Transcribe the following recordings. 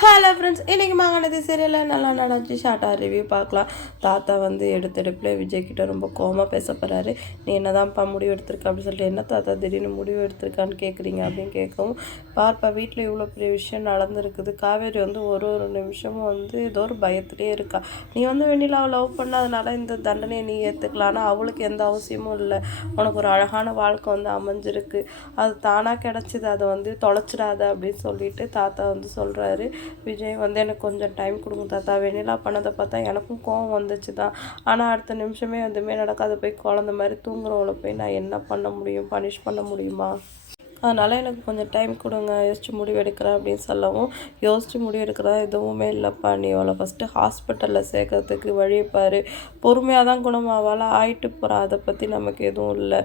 Hello friends இன்றைக்கி மாங்கனது சீரியலில் நல்லா நடந்துச்சு. ஷார்ட்டாக ரிவ்யூ பார்க்கலாம். தாத்தா வந்து எடுத்தெடுப்பில் விஜய்கிட்ட ரொம்ப கோவமாக பேச போகிறாரு நீ என்னதான்ப்பா முடிவு எடுத்திருக்க அப்படின்னு சொல்லிட்டு என்ன தாத்தா திடீர்னு முடிவு எடுத்திருக்கான்னு கேட்குறீங்க அப்படின்னு கேட்கவும் பார்ப்பா வீட்டில் இவ்வளோ பெரிய விஷயம் நடந்திருக்குது. காவேரி வந்து ஒரு ஒரு நிமிஷமும் வந்து ஏதோ ஒரு பயத்துலேயே இருக்கா. நீ வந்து வெண்ணிலாவை லவ் பண்ணாதனால இந்த தண்டனையை நீ ஏற்றுக்கலாம் ஆனால் அவளுக்கு எந்த அவசியமும் இல்லை. உனக்கு ஒரு அழகான வாழ்க்கை வந்து அமைஞ்சிருக்கு. அது தானாக கிடச்சிது. அதை வந்து தொலைச்சிடாத அப்படின்னு சொல்லிட்டு தாத்தா வந்து சொல்கிறாரு விஜய் வந்து எனக்கு கொஞ்சம் டைம் கொடுங்க தாத்தா. வெண்ணிலா பண்ணதை பார்த்தா எனக்கும் கோவம் வந்துச்சு தான் ஆனால் அடுத்த நிமிஷமே எதுவுமே நடக்காத போய் குழந்த மாதிரி தூங்குறவளை போய் நான் என்ன பண்ண முடியும்? பனிஷ் பண்ண முடியுமா? அதனால் எனக்கு கொஞ்சம் டைம் கொடுங்க யோசிச்சு முடிவு எடுக்கிறேன் அப்படின்னு சொல்லவும் யோசிச்சு முடிவு எடுக்கிறதா எதுவுமே இல்லைப்பா. நீ அவளை ஃபஸ்ட்டு ஹாஸ்பிட்டலில் சேர்க்கறதுக்கு வழிப்பார் பொறுமையாக தான் குணமாவால் ஆயிட்டு போகிறா அதை பற்றி நமக்கு எதுவும் இல்லை.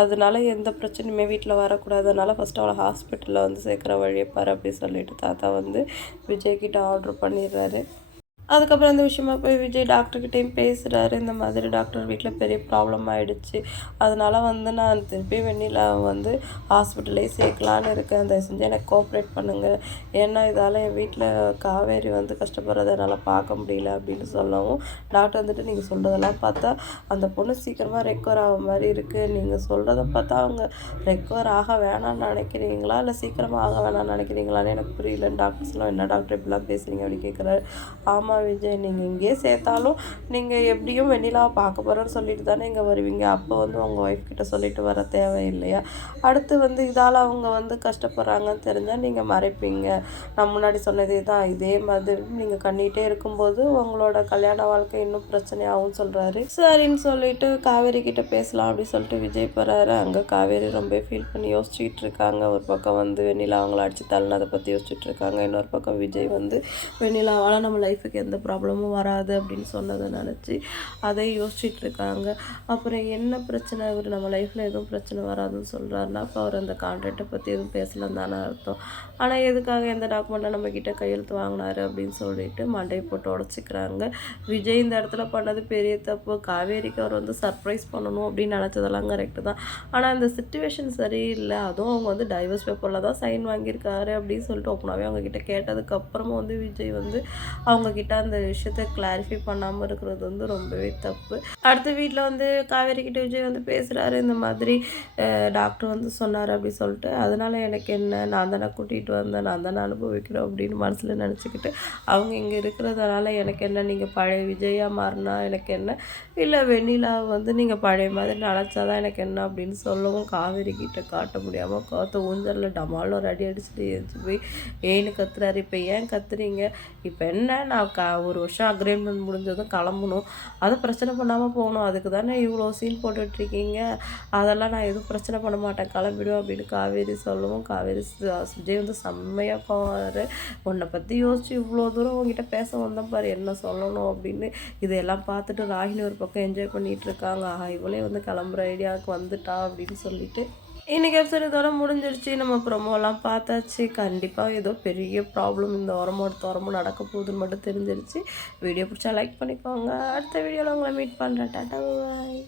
அதனால எந்த பிரச்சனையுமே வீட்டில் வரக்கூடாது. அதனால் ஃபஸ்ட்டு அவளை ஹாஸ்பிட்டலில் வந்து சேர்க்குற வழியப்பார் அப்படின்னு சொல்லிட்டு தாத்தா வந்து விஜய்கிட்ட ஆர்டர் பண்ணிடுறாரு. அதுக்கப்புறம் அந்த விஷயமா போய் விஜய் டாக்டர்கிட்டையும் பேசுகிறாரு இந்த மாதிரி டாக்டர் வீட்டில் பெரிய ப்ராப்ளம் ஆகிடுச்சு அதனால் வந்து நான் திருப்பி வெண்ணிலா வந்து ஹாஸ்பிட்டலே சேர்க்கலான்னு இருக்கேன். தயவு செஞ்சு எனக்கு கோஆப்ரேட் பண்ணுங்கள் ஏன்னா இதால் என் வீட்டில் காவேரி வந்து கஷ்டப்படுறத என்னால் பார்க்க முடியல அப்படின்னு சொல்லவும் டாக்டர் வந்துட்டு நீங்கள் சொல்கிறதெல்லாம் பார்த்தா அந்த பொண்ணு சீக்கிரமாக ரெக்கவர் ஆக மாதிரி இருக்குது நீங்கள் சொல்கிறத பார்த்தா அவங்க ரெக்கவர் ஆக வேணாம்னு நினைக்கிறீங்களா? இல்லை சீக்கிரமாக ஆக வேணாம்னு நினைக்கிறீங்களான்னு எனக்கு புரியல. டாக்டர்ஸ்லாம் என்ன டாக்டர் இப்படிலாம் பேசுகிறீங்க அப்படின்னு கேட்குறாரு ஆமாம் விஜய் நீங்கள் இங்கேயே சேர்த்தாலும் நீங்கள் எப்படியும் வெண்ணிலாவை பார்க்க போகிறோன்னு சொல்லிட்டு தானே இங்கே வருவீங்க. அப்போ வந்து உங்கள் ஒய்ஃப் கிட்ட சொல்லிட்டு வர தேவையில்லையா? அடுத்து வந்து இதால் அவங்க வந்து கஷ்டப்படுறாங்கன்னு தெரிஞ்சால் நீங்கள் மறைப்பீங்க. நான் முன்னாடி சொன்னதே தான். இதே மாதிரி நீங்கள் கண்ணிகிட்டே இருக்கும்போது உங்களோட கல்யாண வாழ்க்கை இன்னும் பிரச்சனையாகவும் சொல்கிறாரு சரின்னு சொல்லிட்டு காவேரி கிட்ட பேசலாம் அப்படின்னு சொல்லிட்டு விஜய் போகிறாரு அங்கே காவேரி ரொம்ப ஃபீல் பண்ணி யோசிச்சுக்கிட்டு இருக்காங்க. ஒரு பக்கம் வந்து வெண்ணிலா அவங்கள அடிச்சு தள்ளினதை பற்றி யோசிச்சுட்டு இருக்காங்க. இன்னொரு பக்கம் விஜய் வந்து வெண்ணிலாவால் நம்ம லைஃபுக்கு எந்த ப்ராப்ளமும் வராது அப்படின்னு சொன்னதை நினச்சி அதை யோசிச்சுட்டு இருக்காங்க அப்புறம் என்ன பிரச்சனை? இவர் நம்ம லைஃப்பில் எதுவும் பிரச்சனை வராதுன்னு சொல்கிறாருன்னா அப்போ அவர் அந்த கான்ட்ராக்டை பற்றி எதுவும் பேசலாம் தானே அர்த்தம். ஆனால் எதுக்காக எந்த டாக்குமெண்ட்டை நம்மக்கிட்ட கையெழுத்து வாங்கினாரு அப்படின்னு சொல்லிட்டு மண்டை போட்டு உடச்சிக்கிறாங்க. விஜய் இந்த இடத்துல பண்ணது பெரிய தப்பு. காவேரிக்கு அவர் வந்து சர்ப்ரைஸ் பண்ணணும் அப்படின்னு நினச்சதெல்லாம் கரெக்டு தான். ஆனால் அந்த சுச்சுவேஷன் சரியில்லை. அதுவும் அவங்க வந்து டைவர்ஸ் பேப்பரில் தான் சைன் வாங்கியிருக்காரு அப்படின்னு சொல்லிட்டு ஓப்பனாகவே அவங்க கிட்ட கேட்டதுக்கப்புறமா வந்து விஜய் வந்து அவங்கக்கிட்ட கரெக்டாக அந்த விஷயத்த கிளாரிஃபை பண்ணாமல் இருக்கிறது வந்து ரொம்பவே தப்பு. அடுத்த வீட்டில் வந்து காவேரி கிட்ட விஜய் வந்து பேசுகிறாரு இந்த மாதிரி டாக்டர் வந்து சொன்னார் அப்படி சொல்லிட்டு. அதனால் எனக்கு என்ன நான் தானே கூட்டிகிட்டு வந்தேன் நான் தானே அனுபவிக்கிறோம் அப்படின்னு மனசில் நினச்சிக்கிட்டு அவங்க இங்கே இருக்கிறதுனால எனக்கு என்ன நீங்கள் பழைய விஜயாக மாறினா எனக்கு என்ன? இல்லை வெண்ணிலா வந்து நீங்கள் பழைய மாதிரி நினச்சாதான் எனக்கு என்ன அப்படின்னு சொல்லவும் காவேரி கிட்ட காட்ட முடியாமல் காத்த ஊஞ்சலில் டமால் ஒரு அடி அடிச்சுட்டு போய் ஏன்னு கத்துறாரு. இப்போ ஏன் கத்துறீங்க? இப்போ என்ன நான் க ஒரு வருஷம் அக்ரிமெண்ட் முடிஞ்சதும் கிளம்பணும். அதை பிரச்சனை பண்ணாமல் போகணும். அதுக்கு தானே இவ்வளோ சீன் போட்டுட்ருக்கீங்க அதெல்லாம் நான் எதுவும் பிரச்சனை பண்ண மாட்டேன். கிளம்பிடுவோம் அப்படின்னு காவேரி சொல்லவும். காவேரி விஜய் வந்து செம்மையாக போவார் உன்னை பற்றி யோசிச்சு இவ்வளோ தூரம் உங்ககிட்ட பேச வந்தேன் பாரு. என்ன சொல்லணும் அப்படின்னு இதெல்லாம் பார்த்துட்டு ராகினி ஒரு பக்கம் என்ஜாய் பண்ணிகிட்டு இருக்காங்க. ஆஹா இவளே வந்து கிளம்புற ஐடியாவுக்கு வந்துட்டா அப்படின்னு சொல்லிட்டு இன்றைக்கி எபிசோட் இதோட முடிஞ்சிருச்சு. நம்ம ப்ரொமோலாம் பார்த்தாச்சு. கண்டிப்பாக ஏதோ பெரிய ப்ராப்ளம் இந்த உரமோட துறமும் நடக்க போகுதுன்னு மட்டும் தெரிஞ்சிருச்சு. வீடியோ பிடிச்சா லைக் பண்ணிக்கோங்க. அடுத்த வீடியோவில் உங்களை மீட் பண்ணுறேன் டாட்டா பாய்